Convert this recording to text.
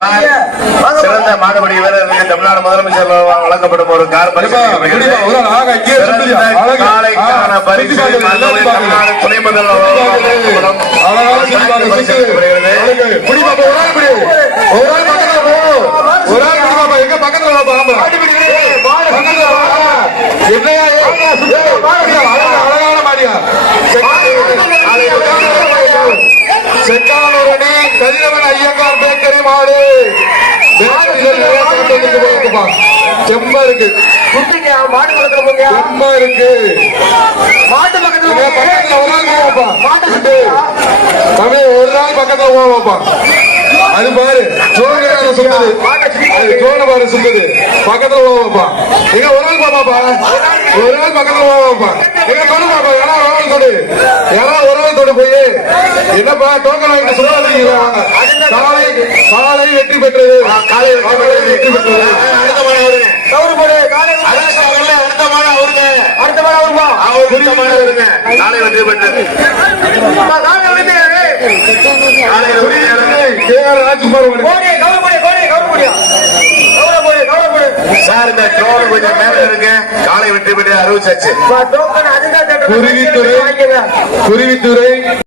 சிறந்த மாடுபடி வீரர்களுக்கு தமிழ்நாடு முதலமைச்சர் வழங்கப்படும் ஒரு கார் காலைக்கான பரிசு தமிழ்நாடு துணை முதல்வர் செக்கானூரணி கதிரவன் ஐயங்கார் பேக்கரி மாடு செம்பா இருக்கு செம்பா இருக்கு மாட்டு பக்கத்துல ஒரு நாள் பக்கத்துல போவாப்பா அது பாரு சோழ சொல்லுது சோழ பாரு சொல்லுது பக்கத்துல போவாப்பா எங்க ஒரு நாள் பாப்பாப்பா ஒரு நாள் பக்கத்துல போவாப்பா எங்க தொடு பாப்பா யாரா ஒரு நாள் தொடு யாரா ஒரு நாள் தொடு போய் என்னப்பா டோக்கன் வாங்கி சொல்லுவாங்க காலை காலை வெற்றி பெற்றது காலை வெற்றி பெற்றது அடுத்த மாடு வருங்க அடுத்த மாடு அவருங்க அடுத்த மாடு வருமா அடுத்த மாடு வருங்க காலை வெற்றி பெற்றது சார் இந்த ட்ரோல் கொஞ்சம் மேல இருக்கு காலை வெற்றி பெற்று அறிவிச்சாச்சு குருவித்துறை